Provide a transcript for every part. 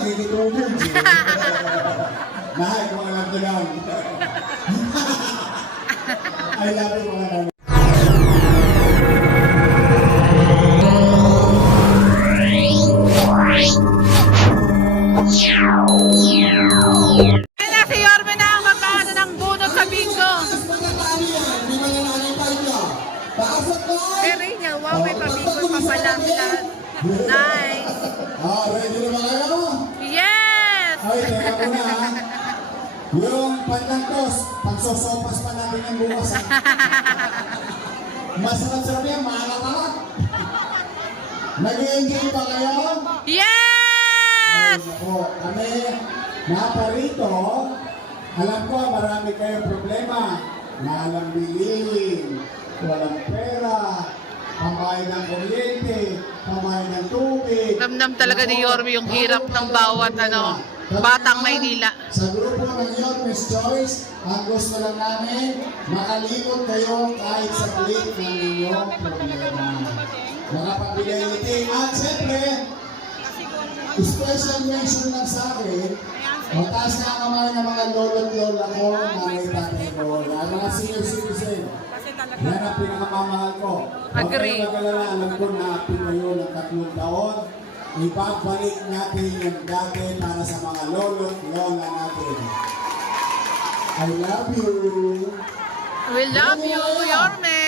nakikitulog. Lahat mga nagdagang. I love you mga nagdagang. Kaya si Yorme na ang magkano ng bunot sa bingo. Pero yun, wow, may pabingo pa pala. Nice. Ready na ba kayo? Yes! Ay, teka muna ha. Yung pandantos, pagsosopas pa natin yung bukas ha. Masarap-sarap yan, maalat-alat. Nag-i-enjoy ba kayo? Yes! Ay, ako, kami naparito. Alam ko, marami kayong problema. Walang bilihin, walang pera, pambayad ng kuryente, pambayad ng tubig. Ramdam talaga ni Yorme yung hirap ng bawat batang Maynila. Sa grupo ng Yorme's Choice, ang gusto lang namin, makalimot kayo kahit sa saglit ng inyong problema. Makapagbigay ngiti. At siyempre, special mention lang sa akin, mataas na ang kamay ng mga lolo't lola ko na may tatay ko. Ang mga senior citizen. Yan ang pinakamamahal ko. Agree. Huwag kayong mag-alala, alam ko na pinayo ng 3 taon. Ibabalik natin yung dati para sa mga lolo't lola natin. I love you. We love you, Yorme.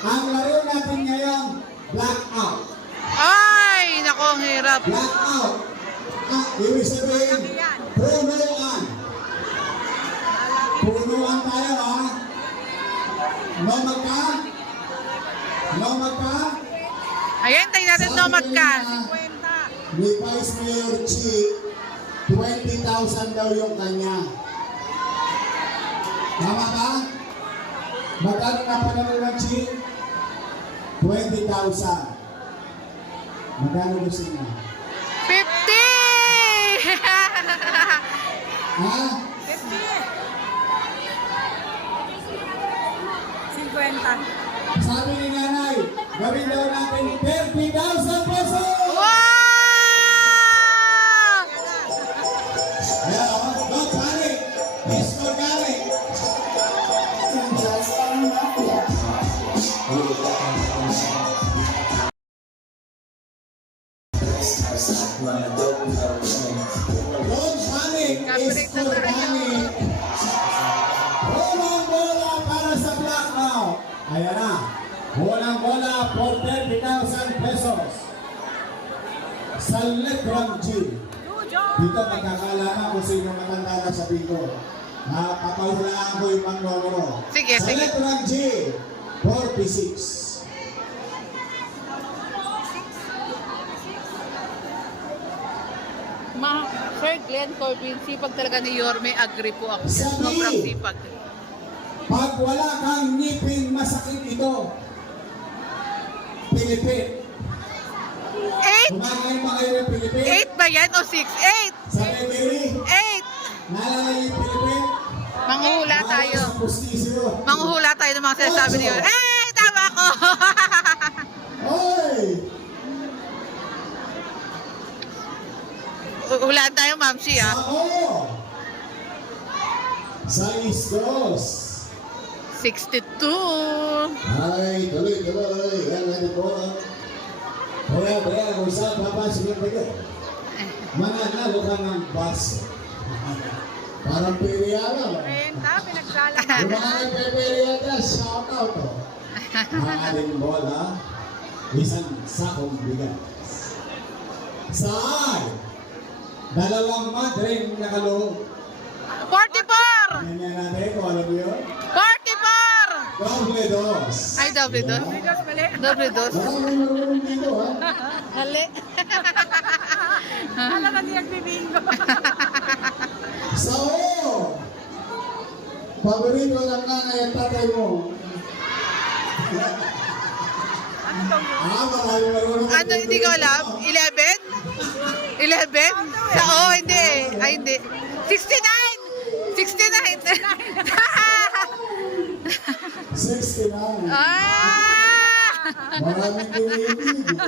Ang laro natin ngayon, blackout. Ay, nako, ang hirap. Blackout. Ibig sabihin, punuan. Punuan tayo ha. Nomad ka? Nomad ka? Ayan, tayo natin nomad ka. Ni Vice Mayor Chi, 20,000 daw yung kanya. Tama ka? Magkano na panalo ng Chi? 20,000. Magkano gusto niya? 50! Ha? 50. Sabi ni nanay, gawin daw natin 30,000 pesos! Wow! Ayan o, no panic! Escort gari! Don't panic! Escort gari! Walang bola para sa blackout! Ayan na! Walang bola for 30,000 pesos! Sa Letrang G. Dito magkakalaman kung sino matanda na sa bingo. Papahulaan ko yung mga numero. Sige, sa sige. Letrang G, 46. Sir Glenn Corbin, sipag talaga ni Yorme, agree po ako. Sabi. Sobrang sipag. Pag wala kang ngipin, masakit ito. Pilipit. 8? Kumakain ba kayo ng Pilipit? 8 ba yan o 6? 8! Sa Beberi, 8! naalala yung Pilipit? Manghuhula tayo. Sa pustisyo. Manghuhula tayo ng mga sinasabi ni Yorme. Eh, tama ko! Oy! Hulaan tayo, Ma'am Si, ah. Sao! Sa Istos. 62. Ay, tuloy. Yan, po. Kaya, kung saan papasok yung tayo. Mananalo ka ng baso. Parang periada. Renta, pinagsala. Yung mga nagpe-periada, shout out. Ang aling bola, isang sakong bigas. Saan? 2 madreng nakaloob. 44! Ganyan natin kung alam mo yun. 44! Doble dos. Ay, doble dos. Doble dos. Marami marunong dito ha. Hali. Alam na niya bibingo. Sao! Paborito ng nanay at tatay mo. Marami marunong. Ano, hindi ko alam? 11? 11? Hindi. Ay, hindi. 69! 69! 69. Ah! Maraming pinili dito.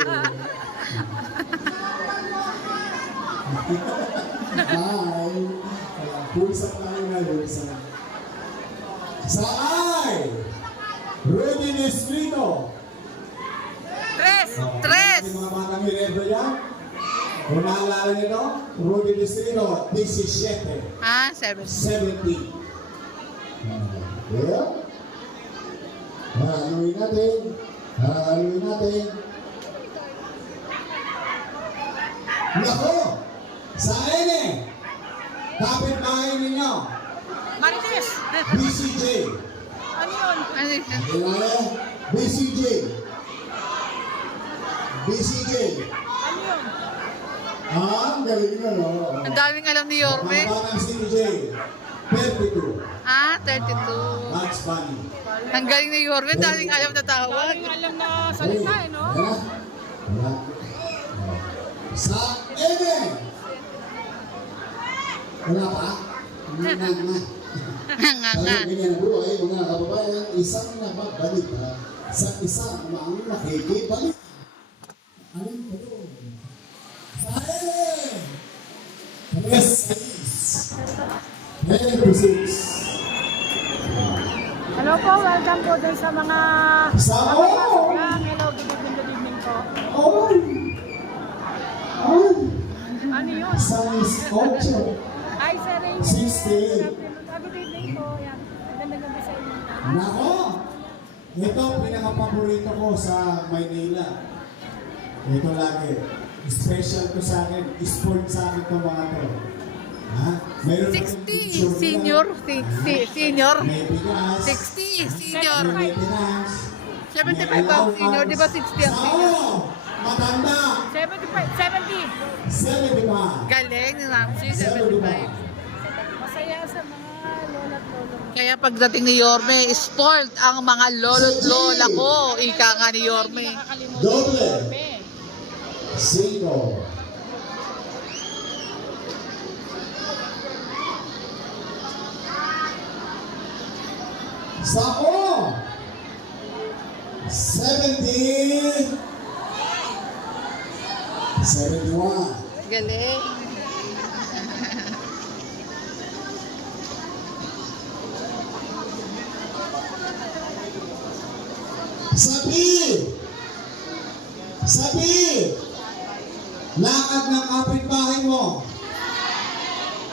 Ay, pulsa pa lang na pulsa. Sa ay, Rudy Distrito. Tres. Yung mga batang Minerva yan. Kung naalala nito, Rudy Distrito, 17. Ah, 7. 70. Yeah. Haluin natin. Haluin natin. Nako! Sa ene! Kapit-bahay ninyo. Marites! BCJ. Ano yun? Ano yun? Kailangan? BCJ. BCJ. Ano yun? Ah, ang galing na, no? Ang daming alam ni Yorme. Mga batang CJ. 32. Ah, 32. Max Bunny. Ang galing ni Yorme, ang daming alam na tawag. Daming alam na salita eh, no? Ayan. Ayan. Sa ene! Wala pa? Nga nga. Nga nga. Ganyan bro ay mga kababayan, isang nababalita sa isang mga nakikibalik. Alin po ito? Sa ene! Yes, yes. Hello po, welcome po dun sa mga... Sa o! Hello, good evening po. Oy! Oy! Ano yun? Sa is 8. Hi, Sir Raymond. 16. Good evening po. Yan. Magandang gabi sa inyo. Nako! Ito, pinaka-paborito ko sa Maynila. Ito lagi. Special to sa akin. Sport sa akin itong mga to. Ha? Meron akong 60. picture Senior. nila. Senior. May bigas. 60. Senior. May maintenance. 75 ang senior. Di ba 60 ang senior? Sao! Matanda! 70. 75. Galing ni Ramsey, 75. Masaya sa mga lola at lolo. Kaya pagdating ni Yorme, sport ang mga lolo't lola ko. Ika nga ni Yorme. Nakakalimutan. Doble. Pe. 5. Sao! 70. 71. Galing. Sabi! Sabi! Lakad ng kapitbahay mo.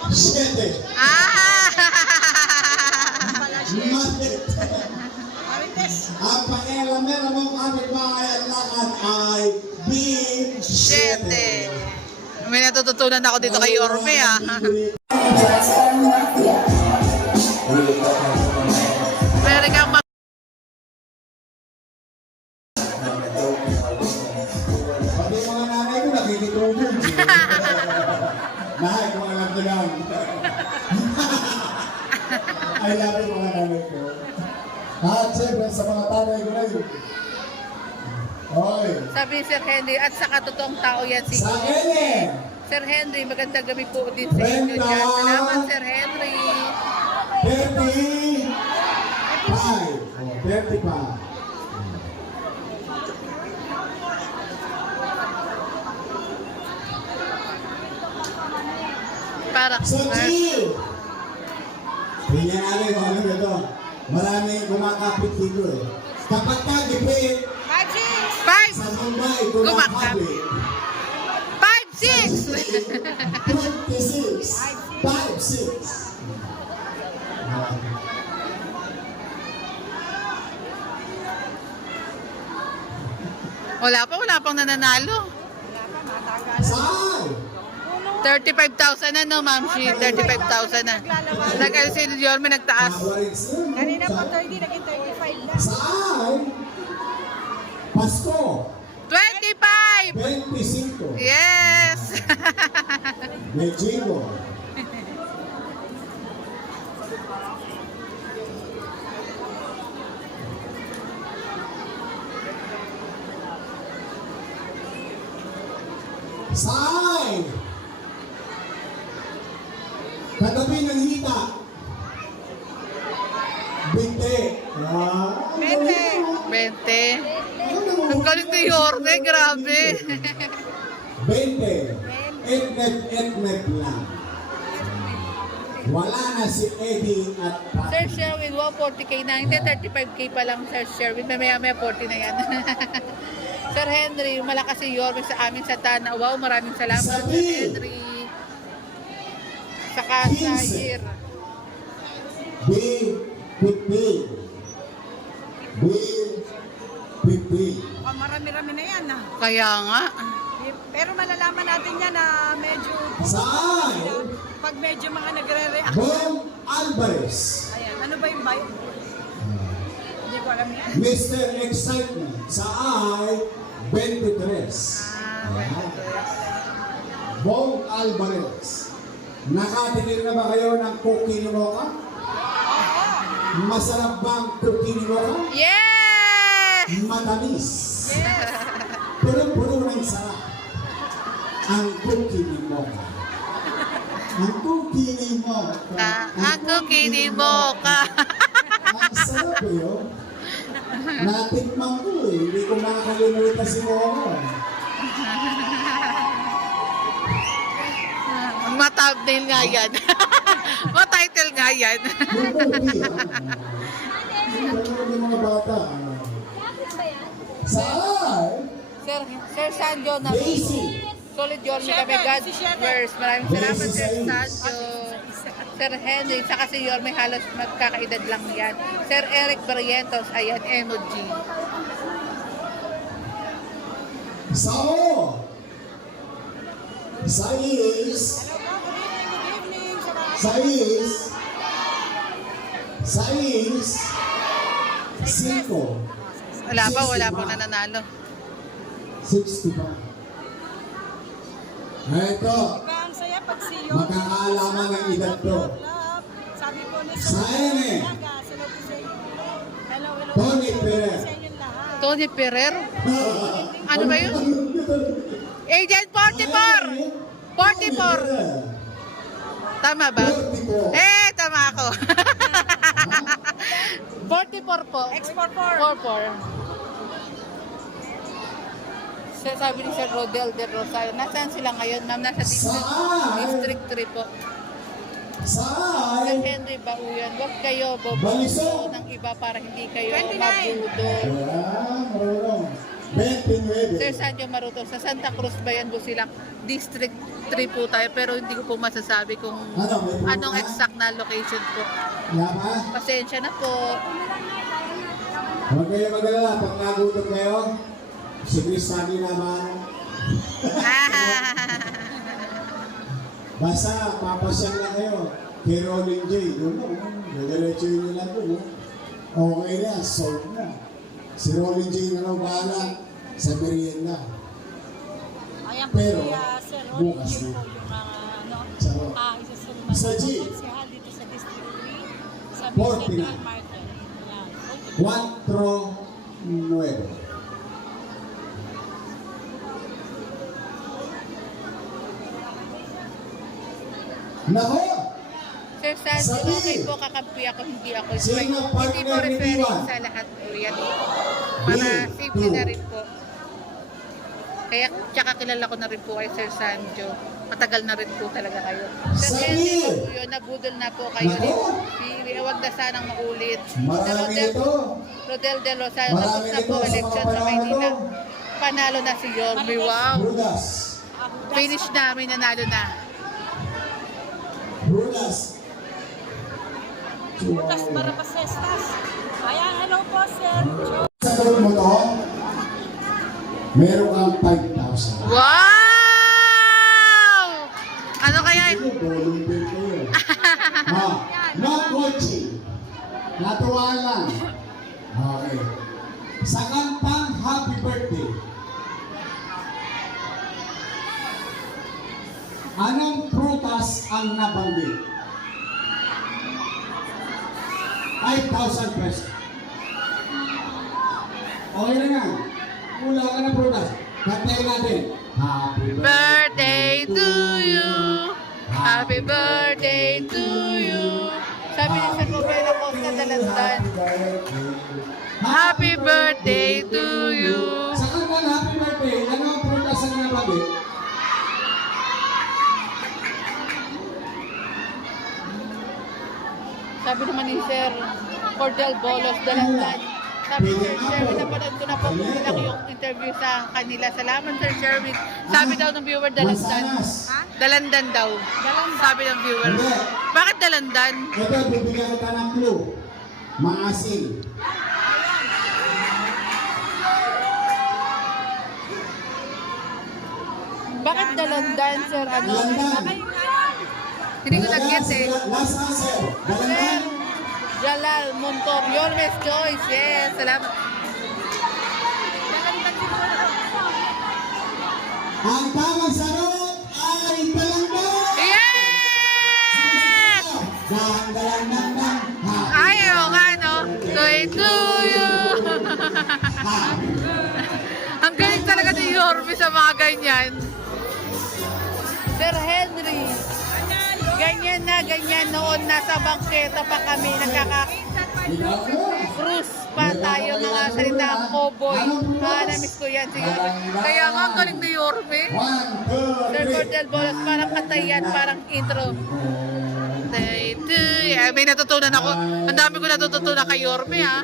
7. Ah! Malit. Marites. Ang pakialamera mong kapitbahay at lakad ay B7. 7. May natututunan ako dito kay Yorme, ah. Pero kang mag... Pati mga nanay ko nakikitulog. Nahay, kung alam ko lang. I love you mga nanay ko. At siyempre sa mga tanay ko na yun. Oy, Sabi ni Sir Henry, at saka totoong tao yan si sa ene, Sir Henry. Magandang gabi po din sa inyo dyan. Salamat, Sir Henry. 35. Oh, 35. Para Sa G. Tingnan natin kung ano ito. Maraming kumakapit dito eh. Kapag ka gipit, sa Mumbai, kumakapit. 5, 6. 26. 5, 6. Wala pang nananalo. Saan? 35,000 na, no, Ma'am Shi? 35,000 na. Nagkano si Yorme nagtaas. Awards yun. Kanina po 30, naging 35 na. Saan? Pasko. 25! 25. Yes! May jingo. Saan? Katabi ng hita. 20. Ah, 20. Ang galing ni Yorme, grabe. 20. etnet lang. Wala na si Eddie at Sir Pat. Sherwin, wow, 40k na. Hindi, 35k pa lang, Sir Sherwin. Mamaya 40 na yan. Sir Henry, malakas si Yorme sa amin sa Tana. Wow, maraming salamat, Sir Henry. Saka sa year. B15. B15. Marami-rami na yan ah. Kaya nga. Pero malalaman natin yan na medyo... Saan? Pag medyo mga nagre-react. Bong Alvarez. Ayan, ano ba yung bite? Hindi ko alam yan. Mr. Excitement sa I-23. Ayan. Bong Alvarez. Nakatikim na ba kayo ng cookie ni Mocha? Masarap ba ang cookie ni Mocha? Yes! Matamis. Pero puno ng sarap. Ang cookie ni Mocha. Ang cookie ni Mocha. Ako kiniboka. Ang sarap yun. Natikman ko eh. Hindi ko makakalimutan si Mocha. Matubnail nga yan. Matitle nga yan. Yung cookie ah. Ano yung mga bata? Saan? Sir Sanjo na Daisy. solid yun kami God first. Maraming salamat Sir Sanjo. Sir Henry, saka si Yorme halos magkakaedad lang yan. Sir Eric Barrientos, ayan, emoji. Sao. Sais. Sais. Sais. Cinco. Wala pa nananalo. 60 pa. Ito. Ang saya pag siyo. Magkakaalaman ng edad to. Sabi po ni Sayang eh. Hello, hello. Tony Perez. Sa inyong lahat. Tony Ferrer? Ano ba yun? Agent 44! 44! Tama ba? 44. Tama ako. 44 po. Export 44. Sabi ni Sir Rodel de Rosario, nasaan sila ngayon, ma'am? Nasa District 3 po. Sir Saan? Henry Bauyan, huwag kayo Baliso. boboto ng iba para hindi kayo 29. mabudol. Ayan, marunong. 29. Sir Sanjo Maruto, sa Santa Cruz ba yan po silang District 3 po tayo, pero hindi ko po masasabi kung anong exact na location po. Yama? Pasensya na po. Huwag kayo mag-alala. Pag nagutom kayo, si Chris Sagi naman. Basta, papasyal lang kayo. Kay Rolling J. Yun mo. Gagaletso yun nila doon. Okay na, solve na. Si Rolling J na lang bahala sa merienda. Ayan po Pero, Sir bukas Ronnie, na. yun po yung mga Sarap. isa sa Sa G. konsehal dito sa District 3 sa 49. Central Market. Ayan. 4-9. Nako! Sir Sanjo, Sabi. okay po, kakampi ako, hindi ako Sino hindi partner po ni referring Diwan? sa lahat po yan. Para safety na rin po. Kaya, tsaka kilala ko na rin po kay Sir Sanjo. Matagal na rin po talaga kayo. Sir Sabi. Henry po yun, nabudol na po kayo. Nako. Huwag na sanang maulit. Marami ito. Rodel de Rosario, Marami tapos na ito po sa mga election sa panahon Maynila. ito. Panalo na si Yorme. Wow! Brudas. Finish namin, nanalo na. Brudas. Bukas para pa sestas. Ayan, hello po Sir Joe. Sagot mo to, meron kang 5,000. Wow! Ano kaya? Sino, volunteer kayo. No coaching. Natuwa lang. Okay. Sa kantang Happy Birthday, anong prutas ang nabanggit? 5,000 pesos. Okay na nga. Wala ka ng prutas. Kantayin natin. Happy Birthday to you. Happy birthday to you. Sabi ni Sir Roberto Costa Dalandan. Happy birthday to you. Sa kantang Happy Birthday, ano ang prutas ang nabanggit? Sabi naman ni Sir Cordel Bolos, dalandan. Sabi Sir Sherwin, napanood ko na po lang yung interview sa kanila. Salamat Sir Sherwin. Sabi daw ng viewer, dalandan. Dalandan daw. Sabi ng viewer. Hindi. Bakit dalandan? Ito, bibigyan kita ng clue. Maasim. Bakit dalandan, Sir? Ano? Dalandan. Hindi ko nag-get eh. Last answer. Sir Dalandan. Jalal Montor, Yormes Joyce. Yes, salamat. Ang tamang sagot ay dalandan. Yes! Dalandan. Ha. Ayaw nga, no? To you. Ha. Ang galing talaga ni Yorme sa mga ganyan. Sir Henry, ganyan na ganyan noon nasa bangketa pa kami nagkaka-cruise pa tayo mga salitang cowboy. Namiss ko yan si Yorme. Kaya nga ang galing ni Yorme. 1, 2, Sir 3. Cordel Bolos, parang katayan, parang intro. May natutunan ako. Ang dami ko natutunan kay Yorme, ha?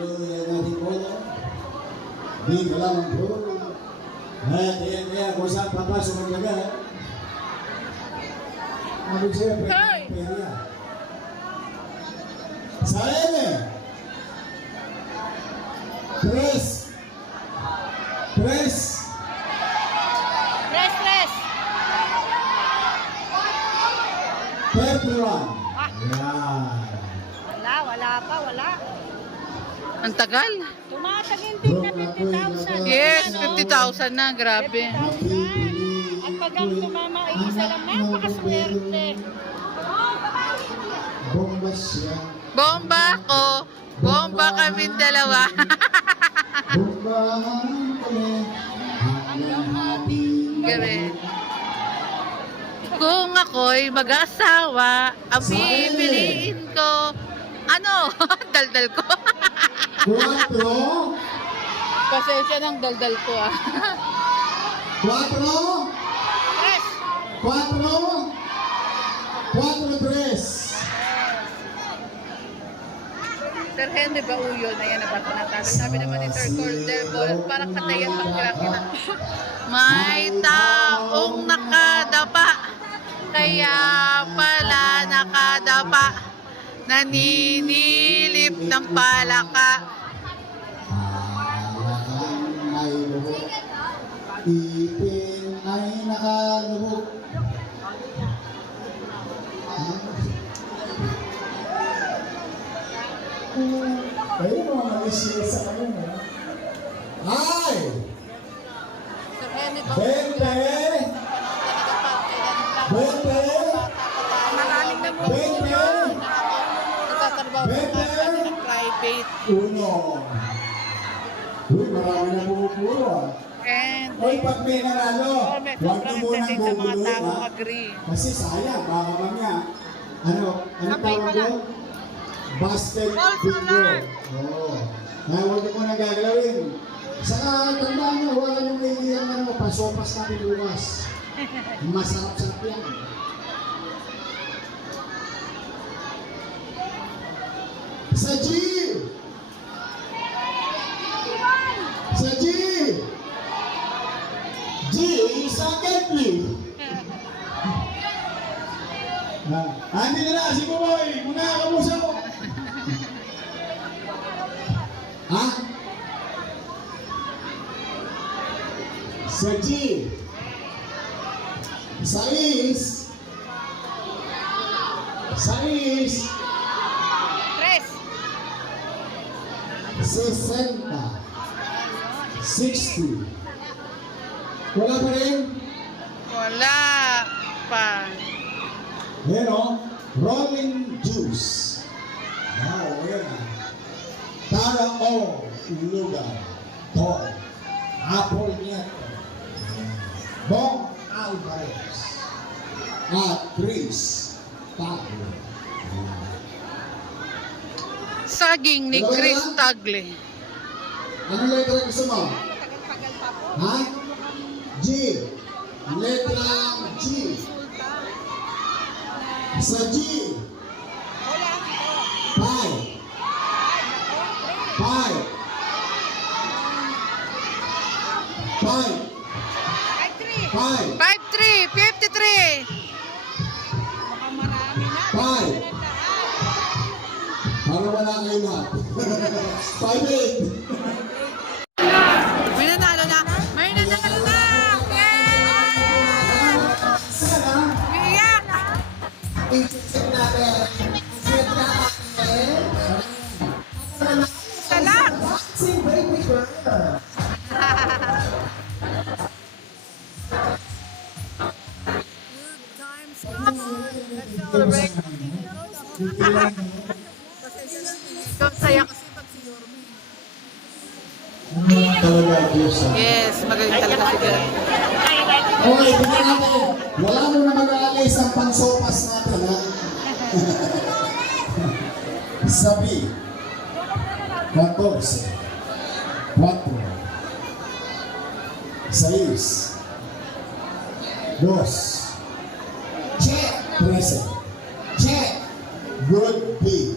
Dito lang bro. Kaya kung saan papasok ang gaga. Ano siya? Hey! Sa eme. Tres. Press! 31. Yan. Wala. Ang tagal. Tumatagin din na 50,000. Yes, 50,000 na. Grabe. At pag ang tumama ay isa lang, napakaswerte. Bomba siya. Bomba ko. Bomba kaming dalawa. Bomba kami. Hanggang hati. Gabi. Kung ako'y mag-asawa, ang pipiliin ko, ano? Daldal ko. 4. Pasensya ng daldal ko, ah. 4. Yes! 4. 3. Sir Henry Bauyon, ayan na ba ito natalo? Sabi naman ni Sir Cordel Bolos, parang katayan pang kita. May taong nakadapa, kaya pala nakadapa, naninilip ng palaka. Palakang ay lubog. Ipin ay nakalubog. Kayo mga mag-isip sa kayo, ha? Ay! Sir Henry 20! Bauyon, 20! malalim na po 20! nagtatrabaho po kami ng private. Uno! Uy, marami na bumupuro, ha? And Uy, pag may nanalo, may huwag sobrang mo munang exciting sa mga bubuluin, tao ha? agree. Kasi sayang, baka mamaya, ano tawag doon? Basket bingo. Oo. Na huwag mo na gagalawin. Saka, tandaan nyo, wala yung may pasopas natin bukas. Masarap-sarap yan. Sa G! Sa G! G, sa Kentley. Hindi na, si Buboy, muna kamusa mo. Ha? Sa G. Sa is. Sa is. Press! 60. 60. Wala pa rin? Wala pa. Yan o. Rolling juice. Wow, yan ah. Tara o. Lugar. Toy. Apple Nieto. Bong Alvarez. At Chris Pablo. Saging ni Chris Tagle. Ano letra gusto mo? Ha? G. Letra G. Sa G. Wala. Pass. 5. Para wala kayo lahat. 5-8. May nanalo na! May nanalo na! Yay! Sana, Umiiyak! i-check natin. Check natin. Isa lang! Si baby girl. Ikaw saya kasi. Talaga, Diyos. Yes, magaling talaga si Girl. Okay, tingnan natin. Wala mo na mag-aalis ang pansopas natin, ha? Sabi. 14. 4. 6. 2. Check. 13. Check. Good B.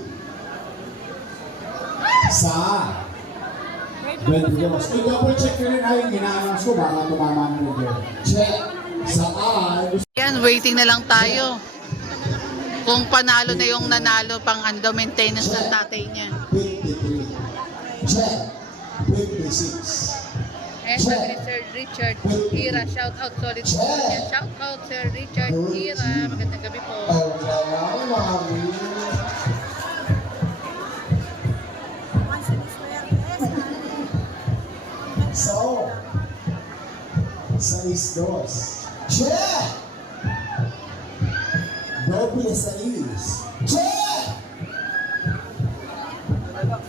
Sa 22. I-double check nyo rin ay ina-announce ko baka tumama na nito. Check. Sa A. Yan, waiting na lang tayo. Kung panalo na yung nanalo pang ando maintenance ng tatay niya. 53. Check. 56. Ayan, sabi ni Sir Richard Hira. Shout out, solid po niya. Shout out, Sir Richard Hira. Magandang gabi po. Oh, mami. So, 6-2. Check! Doble 6. Check!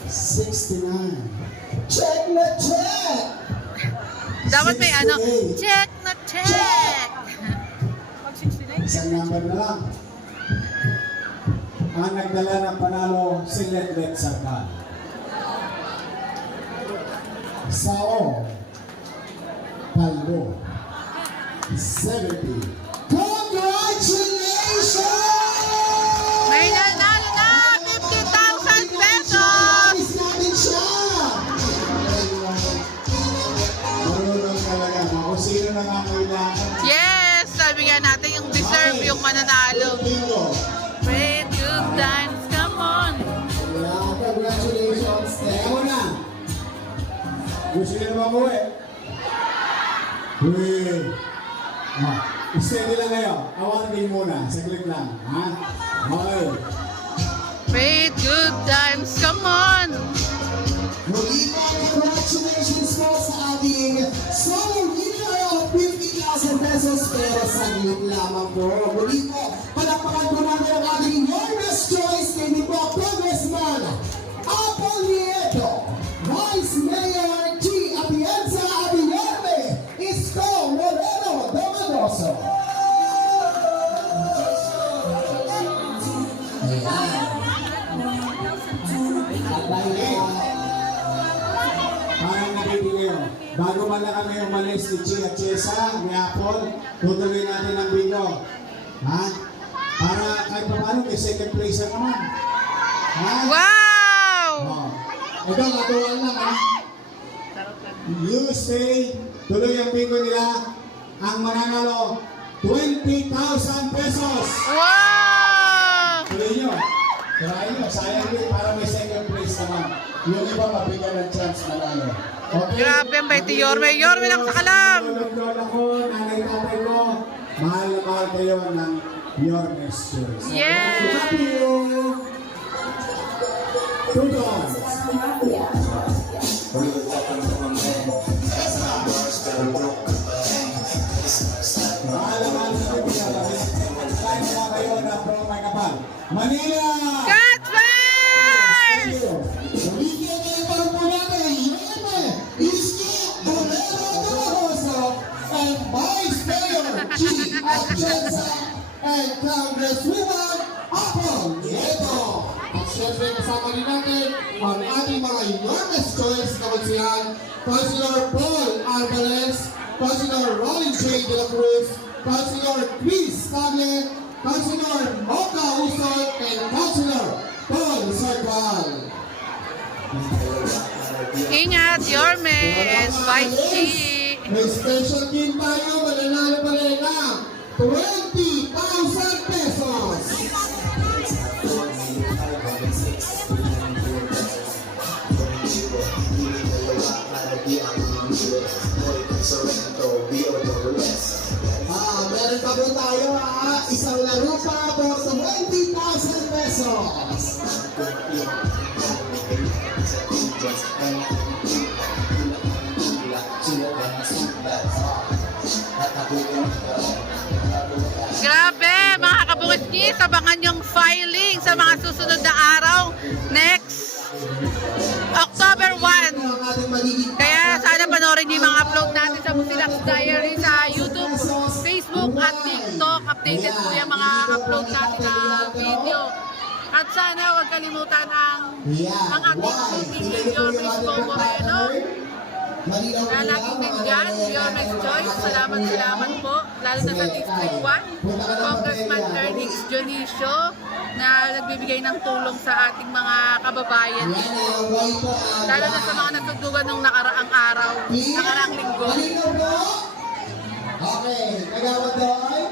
69. Check na check! Dapat may ano, 68. check na check! Isang number na lang. Ang nagdala ng panalo, si Letlet Sarkal. Sao Paldo 70. Congratulations! May nanalo na 50,000 pesos! Is natin siya! Marunong talaga. Kung sino na nga kailangan. Yes! Sabi nga natin yung deserve yung mananalo. Bingo. Great, good times, come on! Yeah, congratulations. Teka mo na. Gusto nyo naman mo eh. Uy. Steady lang kayo. Awarding muna. Saglit lang. Ha? Okay. Great, good times, come on! Muli po, congratulations po sa ating solo winner of 50,000 pesos pero saglit lamang po. Muli po, palakpakan po natin ang ating youngest choice kay ni po Congressman Apple Nieto, Vice Mayor G. Atienza Abiyerme, Isko Moreno Domadoso. Parang nabibigay yun. Bago man lang kami umalis ni Chia Chesa, ni Apple, tutuloy natin ang bingo. Ha? Para kahit pa paano, may second place na naman. Ha? Wow! Oh. Ito, katuwaan lang ha. You stay, tuloy ang bingo nila. Ang mananalo, 20,000 pesos. Wow! Tuloy nyo. Try nyo, sayang din para may second place naman. Yung iba mabigyan ng chance manalo. Okay? Grabe ang baiti Yorme. Yorme lang sa kalam! Lord ako, nanay tatay ko, mahal na mahal kayo ng Yorme's Choice. Yes! Love you! Tudong! Mahal na mahal sa kayo. Kahit na kayo na pro may kapal. Manila! God first! Weekend na ito po natin, Yorme, Isko Moreno Domadoso, and Vice Mayor G. Atienza, and Congresswoman Apple Nieto. At syempre kasama rin natin ang ating mga youngest choice na konsihan, Councilor Paul Alvarez, Councilor Rolly J. De La Cruz, Councilor Chris Tagle, Councilor Mocha Usoy, and Councilor Paul Sarkal. Ingat, Yorme and Vice G. May special game tayo, mananalo pa rin na 20,000 pesos. La Rupa for 20,000 pesos. Grabe, mga kabukid, abangan yung filing sa mga susunod na araw. Next, October 1. Kaya sana panoorin niyo yung mga upload natin sa Busilak Diary sa YouTube, Facebook at TikTok. Updated po yung mga upload natin na video. At sana huwag kalimutan ang ating meeting Your Miss Go Moreno. Kaya laging nandyan, Your Miss Choice. Salamat po. Lalo na sa District 1, Congressman Ernix Dionisio na nagbibigay ng tulong sa ating mga kababayan. Lalo na sa mga natutugan ng nakaraang araw, nakaraang linggo. Okay, Kagawad Doy.